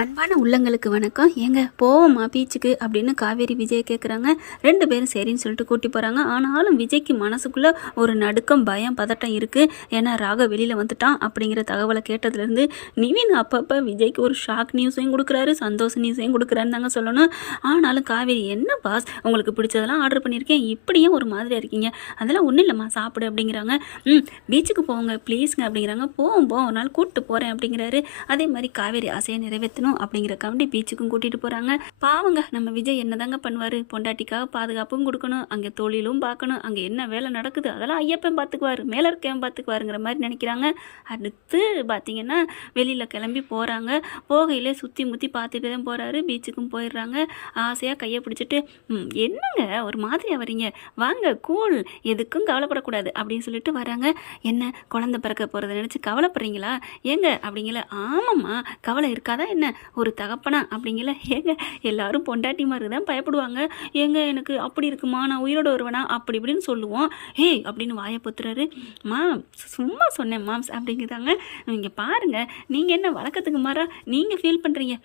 அன்பான உள்ளங்களுக்கு வணக்கம். ஏங்க போவோமா பீச்சுக்கு அப்படின்னு காவேரி விஜய் கேட்குறாங்க. 2 பேரும் சரின்னு சொல்லிட்டு கூட்டி போகிறாங்க. ஆனாலும் விஜய்க்கு மனசுக்குள்ளே ஒரு நடுக்கம், பயம், பதட்டம் இருக்குது. ஏன்னா ராக வெளியில் வந்துட்டான் அப்படிங்கிற தகவலை கேட்டதுலேருந்து நிவின் அப்பப்போ விஜய்க்கு ஒரு ஷாக் நியூஸையும் கொடுக்குறாரு, சந்தோஷ நியூஸையும் கொடுக்குறாருன்னு தாங்க சொல்லணும். ஆனாலும் காவேரி, என்ன பாஸ் உங்களுக்கு பிடிச்சதெல்லாம் ஆர்டர் பண்ணியிருக்கேன், இப்படியும் ஒரு மாதிரியாக இருக்கீங்க, அதெல்லாம் ஒன்றும் இல்லைம்மா சாப்பிடு அப்படிங்கிறாங்க. பீச்சுக்கு போங்க ப்ளீஸுங்க அப்படிங்கிறாங்க. போவோம் ஒரு நாள் கூப்பிட்டு போகிறேன் அப்படிங்கிறாரு. அதே மாதிரி காவேரி ஆசையை நிறைவேற்றணும் அப்படிங்கிற கம்பி பீச்சுக்கும் கூட்டிட்டு போறாங்க. பாவங்க நம்ம விஜய் என்னதாங்க பண்ணுவாரு, பொண்டாட்டிக்காக பாதுகாப்பும் கொடுக்கணும், அங்க தொழிலும் பார்க்கணும், அங்க என்ன வேலை நடக்குது அதெல்லாம் ஐயப்பன் பார்த்துக்குவாரு, மேல இருக்கவன் பார்த்துக்குவாருங்கிற மாதிரி நினைக்கிறாங்க. அடுத்து பார்த்தீங்கன்னா வெளியில கிளம்பி போறாங்க. போகையில சுத்தி முத்தி பார்த்துட்டு தான் போறாரு. பீச்சுக்கும் போயிடுறாங்க. ஆசையா கையை பிடிச்சிட்டு என்னங்க ஒரு மாதிரியா வரீங்க, வாங்க கூல், எதுக்கும் கவலைப்படக்கூடாது அப்படின்னு சொல்லிட்டு வராங்க. என்ன குழந்தை பிறக்க போறதை நினைச்சு கவலைப்படுறீங்களா ஏங்க அப்படிங்கல. ஆமாம்மா கவலை இருக்காதா என்ன, ஒரு தகப்பனா அப்படிங்கல. ஏங்க எல்லாரும் பொண்டாட்டி மாதிரி தான் பயப்படுவாங்க, ஏங்க எனக்கு அப்படி இருக்குமா, நான் உயிரோட வருவேனா அப்படி இப்படின்னு சொல்லுவோம். ஏய் அப்படின்னு வாயை பொத்துறாரு. மாம் சும்மா சொன்னேன் மாம்ஸ் அப்படிங்கிறாங்க. இங்கே பாருங்க, நீங்கள் என்ன வழக்கத்துக்கு மாறா நீங்கள் ஃபீல் பண்ணுறீங்க,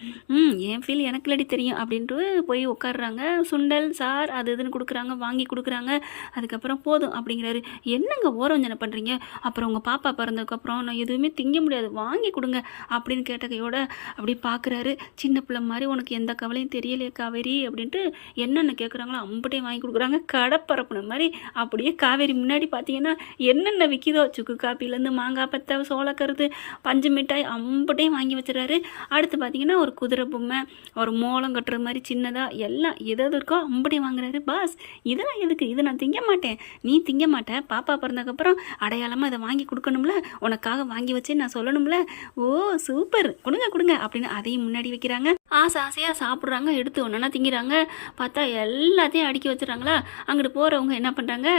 என் ஃபீல் எனக்கு இல்லாடி தெரியும் அப்படின்ட்டு போய் உட்காடுறாங்க. சுண்டல் சார் அது இதுன்னு கொடுக்குறாங்க, வாங்கி கொடுக்குறாங்க. அதுக்கப்புறம் போதும் அப்படிங்கிறாரு. என்னங்க ஓரவஞ்சனை பண்ணுறீங்க, அப்புறம் உங்கள் பாப்பா பிறந்ததுக்கப்புறம் நான் எதுவுமே திங்க முடியாது, வாங்கி கொடுங்க அப்படின்னு கேட்ட கையோட அப்படி பார்க்குறாரு. சின்ன பிள்ளை மாதிரி உனக்கு எந்த கவலையும் தெரியலையே காவேரி அப்படின்ட்டு என்னென்ன கேட்குறாங்களோ அம்பட்டையும் வாங்கி கொடுக்குறாங்க. கடை பரப்புன மாதிரி அப்படியே காவேரி முன்னாடி பார்த்தீங்கன்னா என்னென்ன விற்கிதோ, சுக்கு காப்பிலேருந்து மாங்காய் பத்தை, சோளக்கருது, பஞ்சு மிட்டாய் அம்பட்டையும் வாங்கி வச்சுறாரு. அடுத்து பார்த்தீங்கன்னா ஒரு குதிரை பொம்மை, ஒரு மோளம் கட்டுற மாதிரி சின்னதாக எல்லாம் எதாவது இருக்கோ அம்பட்டையும் வாங்குறாரு. பாஸ் இதெல்லாம் எதுக்கு, இதை நான் திங்க மாட்டேன், நீ திங்க மாட்டேன், பாப்பா பிறந்ததுக்கப்புறம் அடையாளமாக இதை வாங்கி கொடுக்கணும்ல, உனக்காக வாங்கி வச்சேன்னு நான் சொல்லணும்ல. ஓ சூப்பர், கொடுங்க கொடுங்க அப்படின்னு அதையும் முன்னாடி வைக்கிறாங்க. ஆசையாக சாப்பிட்றாங்க. எடுத்து ஒன்றா திங்கிறாங்க. பார்த்தா எல்லாத்தையும் அடுக்கி வச்சுறாங்களா. அங்கிட்டு போகிறவங்க என்ன பண்ணுறாங்க,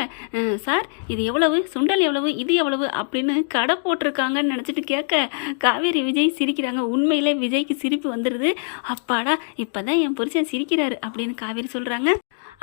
சார் இது எவ்வளவு, சுண்டல் எவ்வளவு, இது எவ்வளவு அப்படின்னு கடை போட்டிருக்காங்கன்னு நினச்சிட்டு கேட்க காவேரி விஜய் சிரிக்கிறாங்க. உண்மையிலே விஜய்க்கு சிரிப்பு வந்துடுது. அப்பாடா இப்போ தான் என் புருஷன் சிரிக்கிறாரு அப்படின்னு காவேரி சொல்கிறாங்க.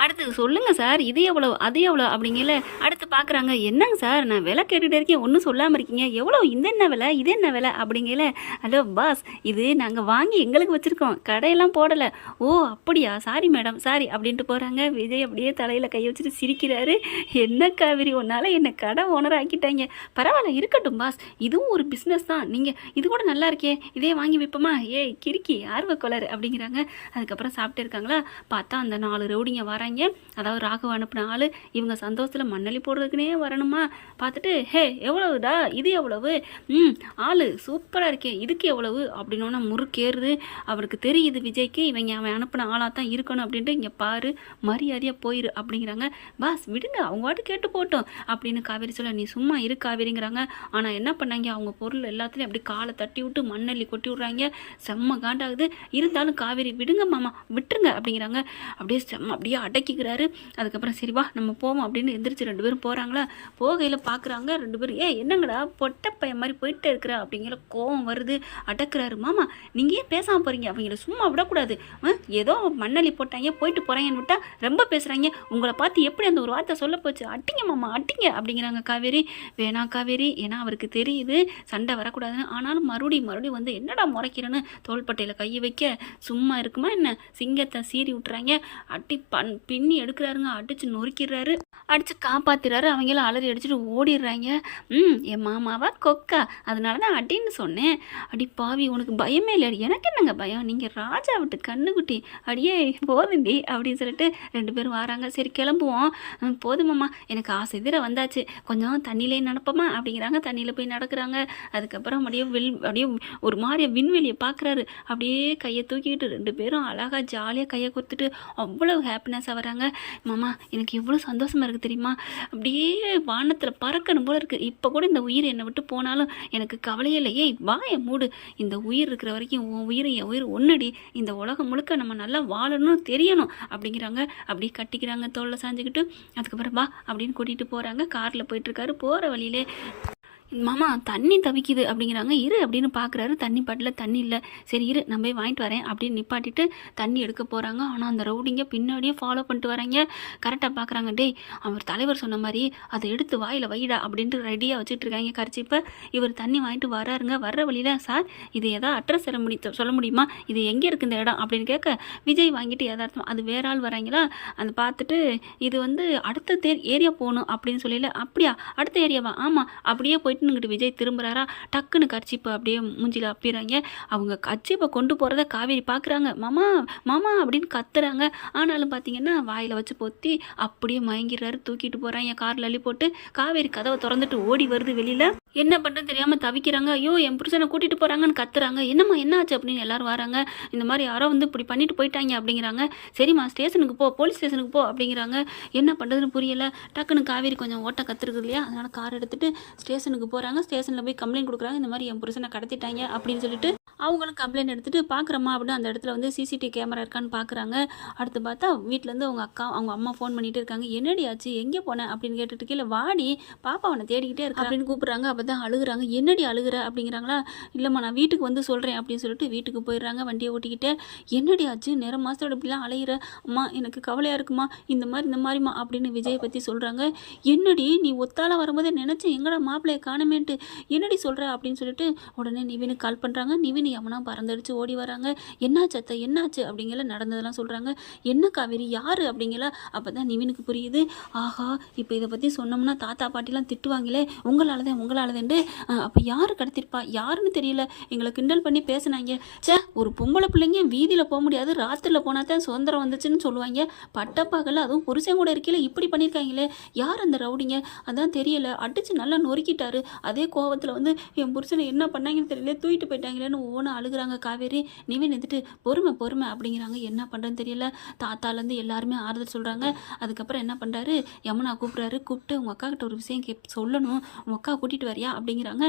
அடுத்து சொல்லுங்கள் சார் இது எவ்வளோ அது எவ்வளோ அப்படிங்கல. அடுத்து பார்க்குறாங்க. என்னங்க சார் நான் விலை கேட்டுகிட்டே இருக்கேன், ஒன்றும் சொல்லாமல் இருக்கீங்க, எவ்வளோ, இந்த என்ன விலை, இது என்ன விலை அப்படிங்கல. ஹலோ பாஸ் இது நாங்கள் வாங்கி எங்களுக்கு வச்சுருக்கோம், கடையெல்லாம் போடலை. ஓ அப்படியா, சாரி மேடம் சாரி அப்படின்ட்டு போகிறாங்க. விஜய் அப்படியே தலையில் கை வச்சுட்டு சிரிக்கிறாரு. என்ன காவேரி உன்னால் என்னை கடை ஓனர் ஆக்கிட்டாங்க, பரவாயில்ல இருக்கட்டும் பாஸ், இதுவும் ஒரு பிஸ்னஸ் தான், நீங்கள் இது கூட நல்லா இருக்கே, இதே வாங்கி வைப்போமா, ஏய் கிறுக்கி ஆர்வக்கொலர் அப்படிங்கிறாங்க. அதுக்கப்புறம் சாப்பிட்டு இருக்காங்களா. பார்த்தா அந்த 4 ரவுடிங்க வராங்க. அதாவது ராகவ அனுப்பின ஆள். இவங்க சந்தோஷத்தில் மண்ணலி போடுறதுக்குனே வரணுமா. பார்த்துட்டு ஹே எவ்வளவுடா, இது எவ்வளவு, ஆள் சூப்பராக இருக்கே, இதுக்கு எவ்வளவு அப்படின்னோன்னா முறுக்கேறுது. அவருக்கு தெரியுது விஜய்க்கு இவங்க அவன் அனுப்பின ஆளாக தான் இருக்கணும் அப்படின்ட்டு. இங்கே பாரு மரியாதையாக போயிரு அப்படிங்கிறாங்க. பாஸ் விடுங்க அவங்க வாட்டு கேட்டு போட்டோம் அப்படின்னு காவேரி சொல்ல. நீ சும்மா இரு காவேரிங்கிறாங்க. ஆனால் என்ன பண்ணாங்க, அவங்க பொருள் எல்லாத்துலேயும் அப்படி காலை தட்டி விட்டு மண்ணள்ளி கொட்டி விட்றாங்க. செம்ம காண்டாகுது. இருந்தாலும் காவேரி விடுங்க மாமா விட்டுருங்க அப்படிங்கிறாங்க. அப்படியே செம்ம அப்படியே அடக்கிக்கிறாரு. அதுக்கப்புறம் சரி வா நம்ம போவோம் அப்படின்னு எந்திரிச்சு 2 பேரும் போகிறாங்களா. போகையில் பார்க்குறாங்க 2 பேரும். என்னங்கடா பொட்டை பையன் மாதிரி போயிட்டே இருக்கிற அப்படிங்கிற கோவம் வருது. அடக்குறாரு. மாமா நீங்கள் ஏன் பேசாமல் போகிறீங்க, அவங்கள சும்மா விடக்கூடாது, ஏதோ மண்ணள்ளி போட்டாங்க போயிட்டு போகிறாங்கன்னு விட்டா ரொம்ப பேசுகிறாங்க, உங்களை பார்த்து எப்படி அந்த ஒரு வார்த்தை சொல்ல போச்சு, அட்டிங்க மாமா அட்டிங்க அப்படிங்கிறாங்க காவேரி. வேணாம் காவேரி, ஏன்னா அவருக்கு தெரியுது சண்டை வரக்கூடாதுன்னு. ஆனாலும் மறுபடியும் வந்து என்னடா முறைக்கிறேன்னு தோள்பட்டையில் கையை வைக்க சும்மா இருக்குமா என்ன, சிங்கத்தை சீறி விட்டுறாங்க. அட்டி பின்னி எடுக்கிறாருங்க. அடிச்சு நொறுக்கிறாரு, அடிச்சு காப்பாத்துறாரு. அவங்களாம் அலறி அடிச்சுட்டு ஓடிடுறாங்க. என் மாமாவா கொக்கா, அதனால தான் அடின்னு சொன்னேன். அடி பாவி உனக்கு பயமே இல்லை, எனக்கு என்னங்க பயம், நீங்கள் ராஜா விட்டு கண்ணுக்குட்டி, அடியே போதுண்டி அப்படின்னு சொல்லிட்டு 2 பேரும் வராங்க. சரி கிளம்புவோம், போதுமாம்மா எனக்கு ஆசை தீர வந்தாச்சு, கொஞ்சம் தண்ணியிலே நடப்போமா அப்படிங்கிறாங்க. தண்ணியில் போய் நடக்கிறாங்க. அதுக்கப்புறம் அப்படியே ஒரு மாதிரி விண்வெளியை பார்க்குறாரு. அப்படியே கையை தூக்கிக்கிட்டு 2 பேரும் அழகாக ஜாலியாக கையை கொடுத்துட்டு அவ்வளோ ஹாப்பினஸாக வராங்க. மாமா எனக்கு எவ்வளோ சந்தோஷமாக இருக்குது தெரியுமா, அப்படியே வானத்தில் பறக்கணும் போல இருக்குது. இப்போ கூட இந்த உயிர் என்னை விட்டு போனாலும் எனக்கு கவலையே இல்லை. ஏய் வாயை மூடு, இந்த உயிர் இருக்கிற வரைக்கும் உன் உயிர் என் உயிர் ஒன்றுடி, இந்த உலகம் முழுக்க நம்ம நல்லா வாழணும்னு தெரியணும் அப்படிங்கிறாங்க. அப்படியே கட்டிக்கிறாங்க தோளில் சாஞ்சுக்கிட்டு. அதுக்கப்புறம் வா அப்படின்னு கூட்டிகிட்டு போகிறாங்க. காரில் போயிட்டுருக்காரு. போகிற வழியிலே மாமா தண்ணி தவிக்குது அப்படிங்கிறாங்க. இரு அப்படின்னு பார்க்குறாரு. தண்ணி பாட்டில தண்ணி இல்ல. சரி இரு நான் போய் வாங்கிட்டு வரேன் அப்படின்னு நிப்பாட்டிட்டு தண்ணி எடுக்க போகிறாங்க. ஆனால் அந்த ரவுடிங்க பின்னாடியே ஃபாலோ பண்ணிட்டு வராங்க. கரெக்டாக பார்க்குறாங்க. டேய் அவர் தலைவர் சொன்ன மாதிரி அதை எடுத்து வாயில் வைடா அப்படின்ட்டு ரெடியாக வச்சுட்டு இருக்காங்க கரிச்சிப்ப. இவர் தண்ணி வாங்கிட்டு வராருங்க. வர்ற வழியில் சார் இது எதாவது அட்ரஸ் சொல்ல முடியுமா, இது எங்கே இருக்குது இந்த இடம் அப்படின்னு கேட்க விஜய் வாங்கிட்டு எதார்த்தம் அது வேற ஆள் வராங்களா அதை பார்த்துட்டு இது வந்து அடுத்த ஏரியா போகணும் அப்படின்னு சொல்லல. அப்படியா அடுத்த ஏரியாவா, ஆமாம் அப்படியே போயிட்டு விஜய் திரும்புறாரா. டக்குன்னு கர்ச்சிப்பை அப்படியே மூஞ்சில அப்பிடுறாங்க. அவங்க கர்ச்சிப்பை கொண்டு போகிறத காவேரி பார்க்குறாங்க. மாமா மாமா அப்படின்னு கத்துறாங்க. ஆனாலும் பார்த்தீங்கன்னா வாயில் வச்சு பொத்தி அப்படியே மயங்கிடுறாரு. தூக்கிட்டு போகிறாங்க காரில் அள்ளி போட்டு. காவேரி கதவை திறந்துட்டு ஓடி வருது வெளியில். என்ன பண்ணுறது தெரியாமல் தவிக்கிறாங்க. ஐயோ என் புருஷனை கூட்டிகிட்டு போகிறாங்கன்னு கத்துறாங்க. என்னம்மா என்ன ஆச்சு அப்படின்னு எல்லாரும் வராங்க. இந்த மாதிரி யாரோ வந்து இப்படி பண்ணிட்டு போயிட்டாங்க அப்படிங்கிறாங்க. சரிம்மா ஸ்டேஷனுக்கு போ, போலீஸ் ஸ்டேஷனுக்கு போ அப்படிங்கிறாங்க. என்ன பண்ணுறதுன்னு புரியலை. டக்குன்னு காவேரி கொஞ்சம் ஓட்ட கத்துருக்கு இல்லையா, அதனால் கார் எடுத்துகிட்டு ஸ்டேஷனுக்கு போகிறாங்க. ஸ்டேஷனில் போய் கம்ப்ளைண்ட் கொடுக்குறாங்க. இந்த மாதிரி என் புருஷனை கடத்திட்டாங்க அப்படின்னு சொல்லிட்டு அவங்களும் கம்ப்ளைண்ட் எடுத்துகிட்டு பார்க்குறம்மா அப்படின்னு அந்த இடத்துல வந்து சிசிடிவி கேமரா இருக்கான்னு பார்க்குறாங்க. அடுத்து பார்த்தா வீட்டிலேருந்து அவங்க அம்மா ஃபோன் பண்ணிகிட்டே இருக்காங்க. என்னடி ஆச்சு, எங்கே போனேன் அப்படின்னு கேட்டுட்டு கீழே வாடி பாப்பா அவனை தேடிக்கிட்டே இருக்கா அப்படின்னு கூப்பிட்றாங்க. அப்போ தான் அழுகுறாங்க. என்னடி அழுகுற அப்படிங்கிறாங்களா. இல்லைம்மா நான் வீட்டுக்கு வந்து சொல்கிறேன் அப்படின்னு சொல்லிட்டு வீட்டுக்கு போயிடுறாங்க வண்டியை ஓட்டிக்கிட்டே. என்னடி ஆச்சு நேரம் மாதத்தோட இப்படிலாம் அலையிற, அம்மா எனக்கு கவலையாக இருக்குமா, இந்த மாதிரிம்மா அப்படின்னு விஜயை பற்றி சொல்கிறாங்க. என்னடி நீ ஒத்தால வரும்போதே நினச்சேன் எங்கடா மாப்பிள்ளையை காணமேன்ட்டு என்னடி சொல்கிற அப்படின்னு சொல்லிட்டு உடனே நிவினுக்கு கால் பண்ணுறாங்க. நிவின் யமுனா பறந்தடிச்சு ஓடி வராங்க. என்னாச்சு அத்தை என்னாச்சு அப்படிங்கிற நடந்ததெல்லாம் சொல்கிறாங்க. என்ன காவேரி யார் அப்படிங்கிற. அப்போ தான் நிவினுக்கு புரியுது. ஆஹா இப்போ இதை பற்றி சொன்னோம்னா தாத்தா பாட்டிலாம் திட்டுவாங்களே, உங்களாலதேன்ட்டு. அப்போ யார் கடத்திருப்பா யாருன்னு தெரியல, எங்களை கிண்டல் பண்ணி பேசினாங்க. சே ஒரு பொம்பளை பிள்ளைங்க வீதியில் போக முடியாது, ராத்திரியில் போனால் தான் சுதந்திரம் வந்துச்சுன்னு சொல்லுவாங்க. பட்டப்பாகல அதுவும் புருஷன் கூட இருக்கையில இப்படி பண்ணியிருக்காங்களே, யார் அந்த ரவுடிங்க அதான் தெரியல, அடித்து நல்லா நொறுக்கிட்டாரு. அதே கோவத்தில் வந்து என் புருஷனை என்ன பண்ணாங்கன்னு தெரியல, தூக்கிட்டு போயிட்டாங்களேன்னு ஒவ்வொன்று அழுகுறாங்க காவேரி. நிவின் எடுத்துட்டு பொறுமை அப்படிங்கிறாங்க. என்ன பண்ணுறதுன்னு தெரியல. தாத்தாலேருந்து எல்லாருமே ஆறுதல் சொல்கிறாங்க. அதுக்கப்புறம் என்ன பண்ணுறாரு, யமுனா கூப்பிட்றாரு. கூப்பிட்டு உங்கள் அக்கா கிட்ட ஒரு விஷயம் சொல்லணும், உங்கள் அக்கா கூட்டிகிட்டு வரியா அப்படிங்கிறாங்க.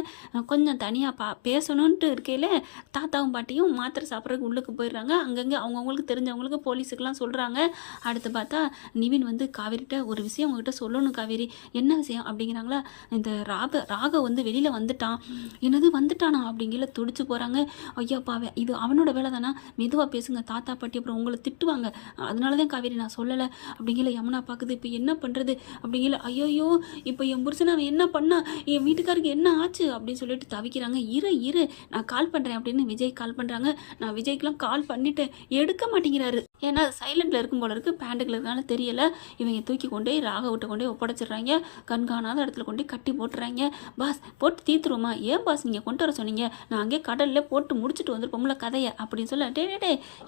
கொஞ்சம் தனியாக பேசணுன்ட்டு இருக்கையில் தாத்தாவும் பாட்டியும் மாத்திரை சாப்பிட்றதுக்கு உள்ளுக்கு போயிடுறாங்க. அங்கங்கே அவங்கவுங்களுக்கு தெரிஞ்சவங்களுக்கு போலீஸுக்கெல்லாம் சொல்கிறாங்க. அடுத்து பார்த்தா நிவின் வந்து காவேரிகிட்ட ஒரு விஷயம் உங்ககிட்ட சொல்லணும் காவேரி. என்ன விஷயம் அப்படிங்கிறாங்களா. இந்த ராக வந்து வெளியில் வந்துட்டான். என்னது வந்துட்டானா அப்படிங்கிற துடிச்சு போகிறாங்க. ஐயா பாவே இது அவனோட வேலை தானா, மெதுவாக பேசுங்க தாத்தா பாட்டி அப்புறம் உங்களை திட்டுவாங்க, அதனால தான் காவேரி நான் சொல்லலை அப்படிங்கிற. யமுனா பார்க்குது. இப்போ என்ன பண்ணுறது அப்படிங்கிற. ஐயோயோ இப்போ என் புருஷனை அவன் என்ன பண்ணா, என் வீட்டுக்காருக்கு என்ன ஆச்சு அப்படின்னு சொல்லிட்டு தவிக்கிறாங்க. இரு நான் கால் பண்ணுறேன் அப்படின்னு விஜய் கால் பண்ணுறாங்க. நான் விஜய்க்கெலாம் கால் பண்ணிட்டேன், எடுக்க மாட்டேங்கிறாரு. ஏன்னா சைலண்டில் இருக்கும் போல இருக்குது, பேண்டுக்குள்ள இருக்கனால தெரியலை. இவங்க தூக்கி கொண்டே ராகவிட்ட கொண்டே ஒப்படைச்சிடுறாங்க. கண்காணாத இடத்துல கொண்டு கட்டி போட்டுறாங்க. பாஸ் போட்டு தீத்துருவோமா, ஏன் பாஸ் நீங்கள் கொண்டு வர சொன்னீங்க, நான் அங்கே கடலில் போட்டு முடிச்சுட்டு வந்துருப்போம்ல கதையை அப்படின்னு சொல்ல. டே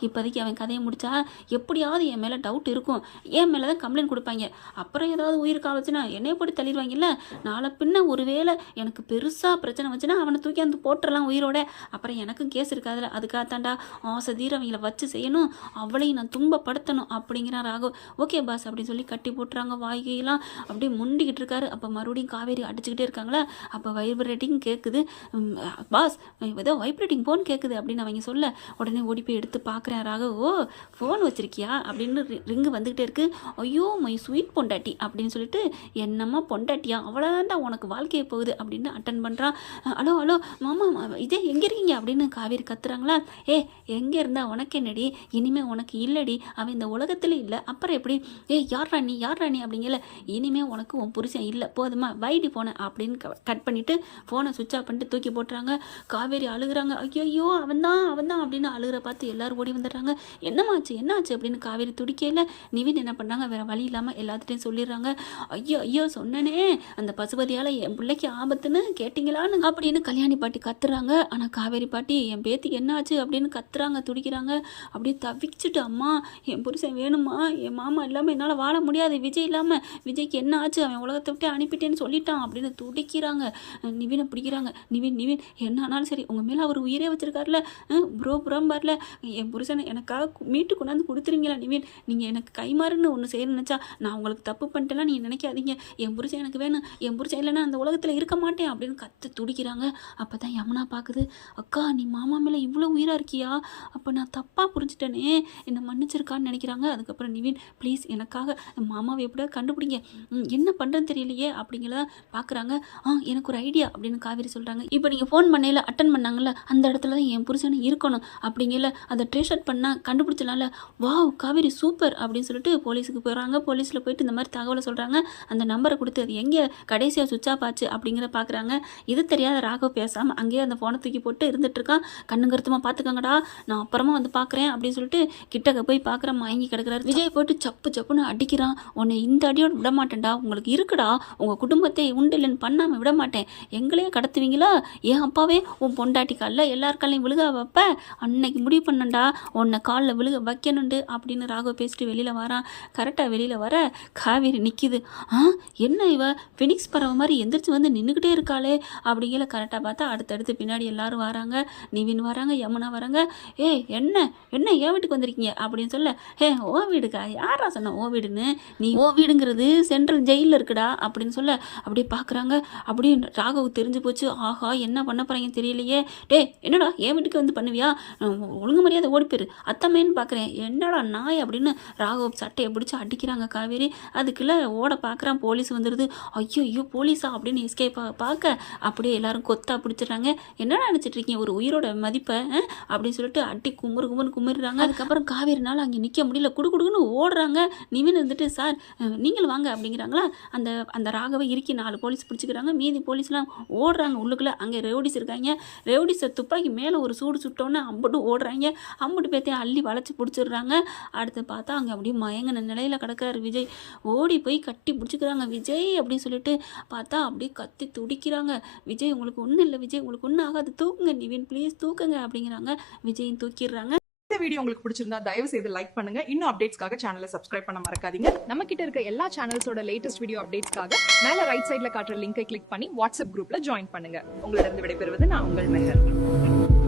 இப்போதைக்கு அவன் கதையை முடிச்சா எப்படியாவது என் மேலே டவுட் இருக்கும், என் மேலே தான் கம்ப்ளைண்ட் கொடுப்பாங்க, அப்புறம் ஏதாவது உயிருக்கு ஆச்சுன்னா என்னைய போட்டு தள்ளிடுவாங்கல்ல. நாளை பின்ன ஒருவேளை எனக்கு பெருசாக பிரச்சனை வச்சுன்னா அவனை தூக்கி அந்த போட்டுடலாம் உயிரோட, அப்புறம் எனக்கும் கேஸ் இருக்காதுல, அதுக்காகத்தாண்டா ஆசை தீர அவங்கள வச்சு செய்யணும், அவளையும் நான் துன்பப்படுத்தணும் அப்படிங்கிறான் ராகவ். ஓகே பாஸ் அப்படின்னு சொல்லி கட்டி போட்டுறாங்க. வாய்கையெல்லாம் அப்படியே முண்டிக்கிட்டு இருக்காரு. அப்போ மறுபடியும் காவேரி அடிச்சுக்கிட்டே இருக்காங்களா. அப்போ வைப்ரேட்டிங் கேட்குது. பாஸ் ஏதோ வைப்ரேட்டிங் ஃபோன் கேட்குது அப்படின்னு அவங்க சொல்ல, உடனே ஓடி போய் எடுத்து பார்க்குறேன். ராகவ் ஓ ஃபோன் வச்சிருக்கியா அப்படின்னு ரிங்கு வந்துக்கிட்டே இருக்குது. ஐயோ மை ஸ்வீட் பொண்டாட்டி அப்படின்னு சொல்லிட்டு, என்னம்மா பொண்டாட்டியா அவ்வளோதான்டா உனக்கு வாழ்க்கையை போகுது அப்படின்னு அட்டன் பண்ணுறான். ஹலோ மாமா இதே எங்கே இருக்கீங்க அப்படின்னு காவேரி கத்துறாங்களா. எங்கே இருந்தா உனக்கு என்னடி, இனிமேல் உனக்கு இல்லடி, அவன் இந்த உலகத்தில் இல்லை, அப்புறம் எப்படி, யார் ராணி அப்படிங்கல, இனிமேல் உனக்கு உன் புருஷன் இல்லை போதுமா வைடி போன அப்படின்னு கட் பண்ணிவிட்டு ஃபோனை சுவிட்ச் ஆஃப் பண்ணிட்டு தூக்கி போட்டுறாங்க. காவேரி அழுகுறாங்க. ஐயோ அவன் தான் அப்படின்னு அழுகிற பார்த்து எல்லாரும் ஓடி வந்துடுறாங்க. என்னாச்சு அப்படின்னு காவேரி துடிக்கையில் நிவின் என்ன பண்ணாங்க, வேறு வழி இல்லாமல் எல்லாத்துட்டையும் சொல்லிடுறாங்க. ஐயோ சொன்னனே அந்த பசுபதியால் என் பிள்ளைக்கு ஆபத்துன்னு கேட்டிங்களான்னு அப்படின்னு கல்யாணி பாட்டி கத்துறாங்க. ஆனால் காவேரி பாட்டி என் பேத்திக்கு என்ன ஆச்சு அப்படின்னு கத்துறாங்க, துடிக்கிறாங்க. அப்படியே தவிச்சுட்டு, அம்மா என் புருஷன் வேணுமா, என் மாமா இல்லாமல் என்னால் வாழ முடியாது, விஜய் இல்லாமல், விஜய்க்கு என்ன ஆச்சு, அவன் உலகத்தை விட்டு அனுப்பிட்டேன்னு சொல்லிட்டான் அப்படின்னு துடிக்கிறாங்க. நிவினை பிடிக்கிறாங்க. நிவின் என்ன ஆனாலும் சரி உங்கள் மேலே அவர் உயிரே வச்சுருக்காருல, புறம்பார்ல, என் புருஷனை எனக்காக மீட்டு கொண்டாந்து கொடுத்துருங்களா நிவின், நீங்கள் எனக்கு கைமாறுன்னு ஒன்று செய்ய நினச்சா நான் உங்களுக்கு தப்பு பண்ணிட்டேலாம் நீங்கள் நினைக்காதீங்க, என் புருஷன் எனக்கு வேணும், என் புருஷன் இல்லைன்னா அந்த உலகத்தில் இருக்க மாட்டேன் அப்படின்னு கற்று துடிக்கிறாங்க. அப்போ தான் யமுனா பார்க்குது. அக்கா நீ மாமா மேலே இவ்வளோ உயிராக இருக்கியா, அப்போ நான் தப்பாக புரிஞ்சுட்டேனே, இந்த மன்னிச்சிருக்கான்னு நினைக்கிறாங்க. அதுக்கப்புறம் நிவின் ப்ளீஸ் எனக்காக மாமாவை எப்படியாவது கண்டுபிடிங்க, என்ன பண்ணுறேன்னு தெரியலையே அப்படிங்கிறத பார்க்குறாங்க. எனக்கு ஒரு ஐடியா அப்படின்னு காவேரி சொல்கிறாங்க. இப்போ நீங்கள் ஃபோன் பண்ணையில் அட்டன் பண்ணாங்கல்ல, அந்த இடத்துல தான் என் புருஷனை இருக்கணும் அப்படிங்கல அதை ட்ரேஸ் அவுட் பண்ணால் கண்டுபிடிச்சனால வாவ் காவேரி சூப்பர் அப்படின்னு சொல்லிட்டு போலீஸுக்கு போகிறாங்க. போலீஸில் போயிட்டு இந்த மாதிரி தகவலை சொல்கிறாங்க. அந்த நம்பரை கொடுத்து அது எங்கே கடைசியாக சுவிட்ச் ஆஃப் ஆச்சு அப்படிங்கிற பார்க்குறாங்க. இது தெரியாத ராகவ் பேசாமல் அங்கேயே அந்த ஃபோனை தூக்கி போட்டு இருந்துட்டு இருக்கான். கண்ணுங்கருத்துமா பார்த்துக்கங்கடா, நான் அப்புறமா வந்து பார்க்குறேன் அப்படின்னு சொல்லிட்டு கிட்டக்க போய் பார்க்குற மயங்கி கிடக்குறாரு. விஜய் போட்டு சப்பு சப்புன்னு அடிக்கிறான். உன்னை இந்த அடியோடு விட மாட்டேன்டா, உங்களுக்கு இருக்குடா, உங்கள் குடும்பத்தை உண்டு இல்லைன்னு பண்ணாமல் விட மாட்டேன், எங்களையே கடத்துவீங்களா, என் அப்பாவே உன் பொண்டாட்டி காலில் எல்லார் காலையும் விழுக வைப்ப, அன்னைக்கு முடிவு பண்ணண்டா உன்னை காலில் விழுக வைக்கணுண்டு அப்படின்னு ராகவ் பேசிட்டு வெளியில் வரான். கரெக்டாக வெளியில் வர காவேரி நிற்கிது. என்ன இவ ஃபினிக்ஸ் பறவை மாதிரி எந்திரிச்சு வந்து நின்றுக்கிட்டே இருக்காளே அப்படிங்கிற கரெக்டாக பார்த்தா அடுத்தடுத்து பின்னாடி எல்லாரும் வராங்க. நிவின் வராங்க, யமுனா வராங்க. என்ன என்ன என் வீட்டுக்கு வந்திருக்கீங்க அப்படின்னு சொல்ல, ஓ வீடுக்கா, யாரா சொன்ன ஓ வீடுன்னு, நீ ஓ வீடுங்கிறது சென்ட்ரல் ஜெயிலில் இருக்குடா அப்படின்னு சொல்ல அப்படியே பார்க்குறாங்க. அப்படியே ராகவ் தெரிஞ்சு போச்சு. ஆஹா என்ன பண்ண போகிறாங்க தெரியலையே. என்னடா என் வீட்டுக்கு வந்து பண்ணுவியா, ஒழுங்கு மரியாதை ஓடிப்பேரு, அத்தமேன்னு பார்க்குறேன், என்னடா நாய் அப்படின்னு ராகவ் சட்டையை பிடிச்சி அடிக்கிறாங்க காவேரி. அதுக்குள்ளே ஓட பார்க்குறான். போலீஸ் வந்துடுது. ஐயோ போலீஸா அப்படின்னு எஸ்கேப் பார்க்க அப்படியே எல்லாரும் கொத்தா பிடிச்சிடுறாங்க. என்னடா நினச்சிட்டு இருக்கீங்க ஒரு உயிரோட மதிப்பை அப்படின்னு சொல்லிட்டு அட்டி குமுறுன்னு குமுறுறாங்க. அதுக்கப்புறம் காவேரினால அங்கே நிற்க முடியல, குடுக்குன்னு ஓடுறாங்க. நிவின் வந்துட்டு சார் நீங்கள் வாங்க அப்படிங்கிறாங்களா. அந்த அந்த ராகவை இறுக்கி 4 போலீஸ் பிடிச்சிக்கிறாங்க. மீதி போலீஸ்லாம் ஓடுறாங்க உள்ளுக்குள்ளே. அங்கே ரெவடிஸ் இருக்காங்க. ரெவடிஸை துப்பாக்கி மேலே ஒரு சூடு சுட்டோன்னே அம்புட்டு ஓடுறாங்க. அம்புட்டு பேத்தையும் அள்ளி வளைச்சி பிடிச்சிடுறாங்க. அடுத்து பார்த்தா அங்கே அப்படியே மயங்கின நிலையில் கிடக்கிறாரு விஜய். ஓடி போய் கட்டி பிடிச்சிக்கிறாங்க. விஜய் அப்படின்னு சொல்லிட்டு பார்த்தா அப்படியே கத்தி துடிக்கிறாங்க. விஜய் உங்களுக்கு ஒன்றும் இல்லை, விஜய் உங்களுக்கு ஒன்றும் ஆகாது, தூக்குங்க நிவின் ப்ளீஸ் தூக்குங்க அப்படிங்கிறாங்க. விஜயும் தூக்கிடுறாங்க. இந்த வீடியோ உங்களுக்கு பிடிச்சிருந்தா தயவு செய்து லைக் பண்ணுங்க. இன்னும் அப்டேட்ஸ்க்காக சேனலை சப்ஸ்கிரைப் பண்ண மறக்காதீங்க. நம்ம கிட்ட இருக்க எல்லா சேனல்ஸோட லேட்டஸ்ட் வீடியோ அப்டேட்ஸ்க்காக மேல ரைட் சைடுல காட்டுற லிங்கை கிளிக் பண்ணி வாட்ஸ்அப் குரூப்ல ஜாயின் பண்ணுங்க. உங்களிடம் விடைபெறுவது நான் உங்கள் மெஹர்.